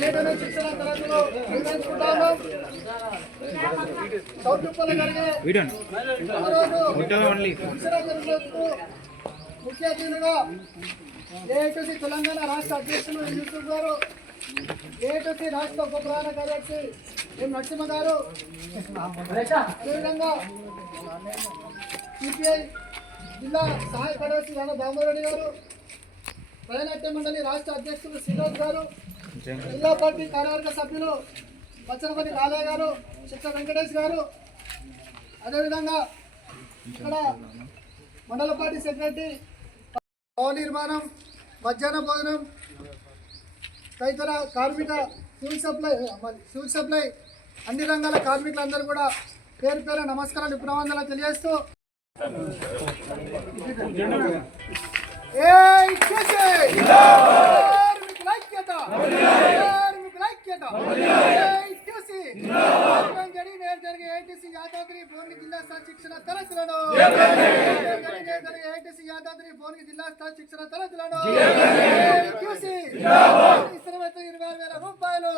ఏదైనా శిక్షణ తరగతిలో నిర్వహించుకుంటాము. సౌఖ్యపల్లి గారికి శిక్షణ తరగతులకు ముఖ్య అతిథులుగా ఏఐటీసీ తెలంగాణ రాష్ట్ర అధ్యక్షులు గారు ఏఐటీసీ రాష్ట్ర ఉప ప్రధాన కార్యదర్శి నరసింహ గారు? అదేవిధంగా సిపిఐ జిల్లా సహాయ కార్యదర్శి రాణ దామోదర్ గారు ప్రజానాట్య మండలి రాష్ట్ర అధ్యక్షులు శ్రీనివాస్ గారు జిల్లా పార్టీ కార్యవర్గ సభ్యులు బచ్చనపల్లి కాలయ్య గారు చిత్త వెంకటేష్ గారు. అదేవిధంగా ఇక్కడ మండల పార్టీ సెక్రటరీ భవన నిర్మాణం మధ్యాహ్న భోజనం తదితర కార్మిక సివిల్ సప్లై సివిల్ సప్లై అన్ని రంగాల కార్మికులందరూ కూడా పేరు పేరు నమస్కారాలు విప్రవందనాలు తెలియజేస్తూ యాదాద్రి జిల్లా స్థాయి శిక్షణ తరగతులను! యాదాద్రి భువనగిరి జిల్లా స్థాయి శిక్షణ తరగతులను! ఇరవై ఆరు వేల రూపాయలు!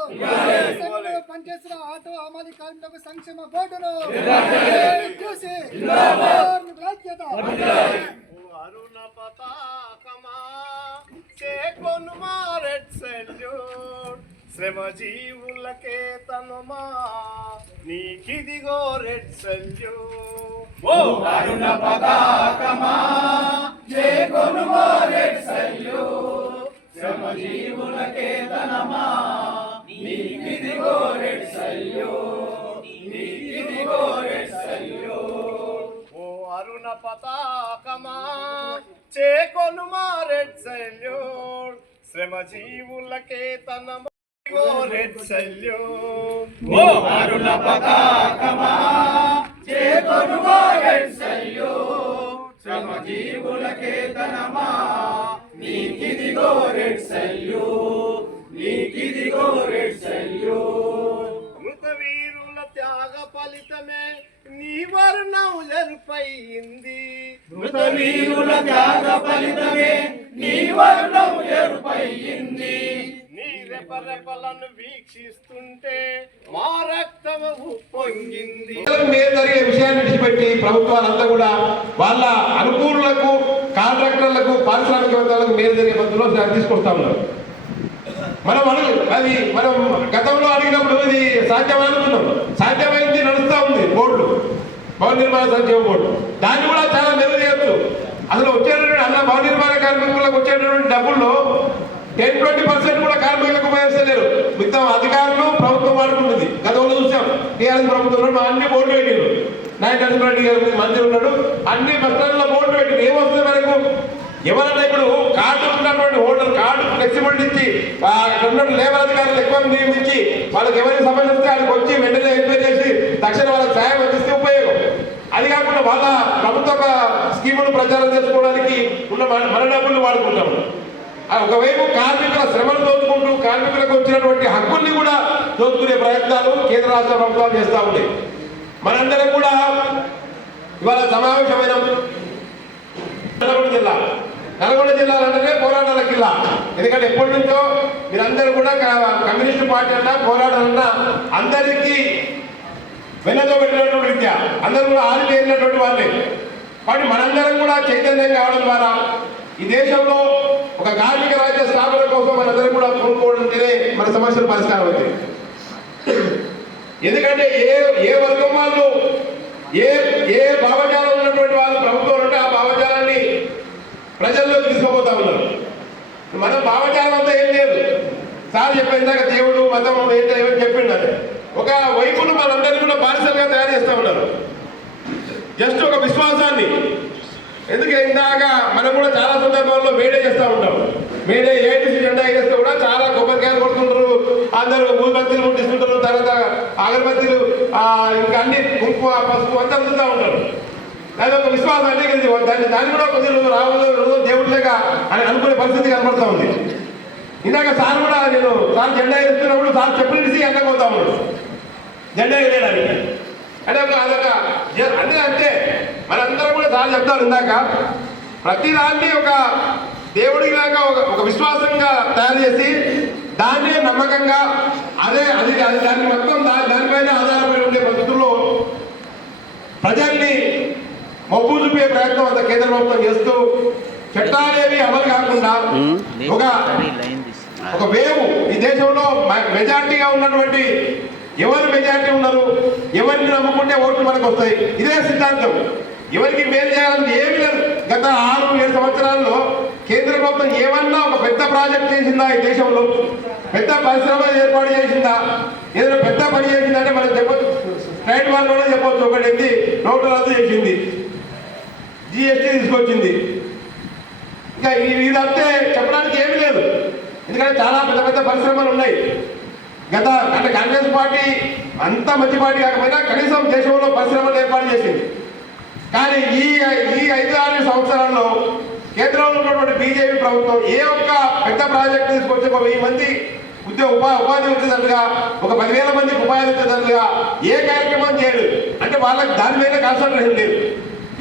పనిచేసిన ఆటో అమలు కార్మికులకు సంక్షేమ బోర్డును ఏయ్ కేసే! కార్మికుల ఐక్యత అరుణ పతాకమా చేకొనుమా రెడ్ సెల్యూట్ శ్రమ జీవులకే తనుమా నీకిదిగో రెడ్ ఓ అరుణ పతాకమా రెడ్ శ్రమ జీవులకే తనమా అరుణ పతాకమా? చేకొనుమా రెడ్ సెల్యూట్ శ్రమ జీవులకే తన రెడ్ సెల్యూట్ ఓ అరుణ పతాకమా? చేకొనుమా రెడ్ సెల్యూట్ శ్రమ జీవులకే తనమా? నీకిదిగో రెడ్ సెల్యూట్ నీకిదిగో రెడ్ నీ వర్ణం ఎరుపయింది మృత వీరుల త్యాగ ఫలితమే నీ వర్ణం ఎరుపయింది నీ రెపరెపలను వీక్షిస్తుంటే మా రక్తము జరిగే విషయాన్ని విడిచిపెట్టి ప్రభుత్వాలంతా కూడా వాళ్ళ అనుకూలులకు కాంట్రాక్టర్లకు పారిశ్రామికవేత్తలకు మేలు జరిగే పద్ధతిలో తీసుకొస్తా ఉన్నారు. మనం అడుగు అది మనం గతంలో అడిగినప్పుడు ఇది సాధ్యం అనుకున్నాం. సాధ్యమైంది నడుస్తూ ఉంది బోర్డు. భవన నిర్మాణ సంక్షేమ బోర్డు. దాన్ని కూడా చాలా మెరుగు చేయొచ్చు. అసలు వచ్చేటటువంటి అన్న భవన నిర్మాణ కార్మికులకు వచ్చేటటువంటి డబ్బుల్లో టెన్ ట్వంటీ పర్సెంట్ కూడా కార్మికులకు ఉపయోగిస్తలేరు. మిగతా అధికారులు ప్రభుత్వం వాడుకుంటుంది. గతంలో చూసాం. టీఆర్ఎస్ ప్రభుత్వంలో మా అన్ని బోర్డు పెట్టిండు నాయన రెడ్డి గారు మంత్రి ఉన్నాడు. అన్ని బస్టాండ్లో బోర్డు పెట్టింది ఏమొస్తుంది మనకు ఎవరైనా ఇప్పుడు కార్డు ఉన్నటువంటి హోటల్ కార్డు ఫ్లెక్సిబిలిటీ ఇచ్చి ఆ, ఇక్కడ లేబర్ అధికారులు ఎక్కువ నియమించి వాళ్ళకి ఎవరి సమస్య వస్తే వాళ్ళకి వచ్చి వెంటనే ఎంక్వైరీ చేసి తక్షణ వాళ్ళకి సాయం అందిస్తే ఉపయోగం. అది కాకుండా వాళ్ళ ప్రభుత్వ స్కీములు ప్రచారం చేసుకోవడానికి ఉన్న మన డబ్బులు వాడుకుంటాము. ఆ, ఒకవైపు కార్మికుల శ్రమను దోచుకుంటూ కార్మికులకు వచ్చినటువంటి హక్కుల్ని కూడా దోచుకునే ప్రయత్నాలు కేంద్ర రాష్ట్ర ప్రభుత్వాలు చేస్తూ ఉన్నాయి. మనందరం కూడా ఇవాళ సమావేశమైన. జిల్లా నల్గొండ జిల్లా అంటేనే పోరాటాల కిల్లా. ఎందుకంటే ఎప్పటి నుంచో మీరందరూ కూడా కమ్యూనిస్ట్ పార్టీ అన్నా పోరాటాలన్నా అందరికీ వెన్నతో పెట్టినటువంటి విద్య. అందరూ కూడా ఆది చేరినటువంటి వాళ్ళే. కాబట్టి మనందరం కూడా చైతన్యం కావడం ద్వారా ఈ దేశంలో ఒక కార్మిక రాజ్య స్థాపన కోసం మనందరం కూడా కోరుకోవడంతోనే మన సమస్యలు పరిష్కారం అవుతాయి. ఎందుకంటే ఏ ఏ వర్గం వాళ్ళు ఏ ఏ భావజాలం ఉన్నటువంటి వాళ్ళు ప్రభుత్వం ప్రజల్లోకి తీసుకుపోతా ఉన్నారు. మన భావచారం అంతా ఏం లేదు. సార్ చెప్పేదాకా దేవుడు మతం ఏంటో ఏమని చెప్పిండు అది ఒక వైపును మనందరినీ కూడా బానిసలుగా తయారు చేస్తా ఉన్నారు. జస్ట్ ఒక విశ్వాసాన్ని. ఎందుకు ఇందాక మనం కూడా చాలా సందర్భాల్లో మేడే చేస్తూ ఉంటాం. మేడే ఏటీసీ జెండా వేస్తే కూడా చాలా కొబ్బరికాయలు కొడుతుంటారు. అందరూ ఊదిబత్తీలు ముట్టిస్తుంటారు. తర్వాత అగరబత్తీలు ఇంకా అన్ని కుంకుమ పసుపు అంతా అందుతూ ఉంటారు. అది ఒక విశ్వాసం అంటే దాన్ని దాన్ని కూడా కొద్ది రోజులు రాబోయే రోజు దేవుడిగా అని అనుకునే పరిస్థితి కనబడతా ఉంది. ఇందాక సార్ కూడా నేను సార్ జెండా వేస్తున్నప్పుడు సార్ చెప్పినసి ఎండకపోతా ఉన్నాడు జెండా ఎగరేయడానికి అంటే ఒక అదొక అంటే అంటే మనందరం కూడా సార్ చెప్తారు ఇందాక ప్రతి దాన్ని ఒక దేవుడికి లాగా ఒక ఒక విశ్వాసంగా తయారు చేసి దాన్నే నమ్మకంగా అదే అది అది దాన్ని మొత్తం దాని దానిపైన ఆధారపడి ఉండే పరిస్థితుల్లో ప్రజల్ని మొగ్గు చూపే ప్రయత్నం అంత కేంద్ర ప్రభుత్వం చేస్తూ చట్టాలేవి అమలు కాకుండా ఒక ఒక వేవు ఈ దేశంలో మెజార్టీగా ఉన్నటువంటి ఎవరు మెజార్టీ ఉన్నారు? ఎవరిని నమ్ముకుంటే ఓట్లు మనకు వస్తాయి? ఇదే సిద్ధాంతం. ఎవరికి మేలు చేయాలని ఏమి లేదు. గత ఆరు ఏడు సంవత్సరాల్లో కేంద్ర ప్రభుత్వం ఏమన్నా ఒక పెద్ద ప్రాజెక్ట్ చేసిందా ఈ దేశంలో? పెద్ద పరిశ్రమలు ఏర్పాటు చేసిందా? ఏదైనా పెద్ద పని చేసిందంటే మనం చెప్పొచ్చు. స్ట్రైట్ వాళ్ళు కూడా చెప్పొచ్చు. ఒకటి ఎత్తి నోటు రద్దు చేసింది. జిఎస్టీ తీసుకొచ్చింది. ఇంకా ఇది ఇదంతే చెప్పడానికి ఏమీ లేదు. ఎందుకంటే చాలా పెద్ద పెద్ద పరిశ్రమలు ఉన్నాయి. గత అంటే కాంగ్రెస్ పార్టీ అంత మంచి పార్టీ కాకపోయినా కనీసం దేశంలో పరిశ్రమలు ఏర్పాటు చేసింది. కానీ ఈ ఈ ఐదు ఆరు సంవత్సరాల్లో కేంద్రంలో ఉన్నటువంటి బీజేపీ ప్రభుత్వం ఏ ఒక్క పెద్ద ప్రాజెక్ట్ తీసుకొచ్చి ఒక వెయ్యి మంది ఉద్యోగ ఉపా ఉపాధి వచ్చేటట్లుగా ఒక పదివేల మందికి ఉపాధి వచ్చేటట్లుగా ఏ కార్యక్రమం చేయడు అంటే వాళ్ళకి దాని మీద కాన్సన్ట్రేషన్ లేదు.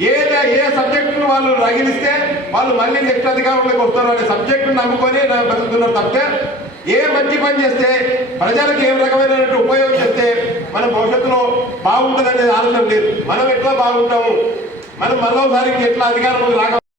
ఏ ఏ సబ్జెక్టును వాళ్ళు రగిలిస్తే వాళ్ళు మళ్ళీ నెక్స్ట్ అధికారంలోకి వస్తారు అనే సబ్జెక్టును నమ్ముకొని బతుకుతున్నారు తప్పితే ఏ మంచి పని చేస్తే ప్రజలకు ఏ రకమైనటువంటి ఉపయోగం చేస్తే మన భవిష్యత్తులో బాగుంటుంది అనేది ఆలోచన లేదు. మనం ఎట్లా బాగుంటాము? మనం మరోసారి ఎట్లా అధికారంలోకి రాక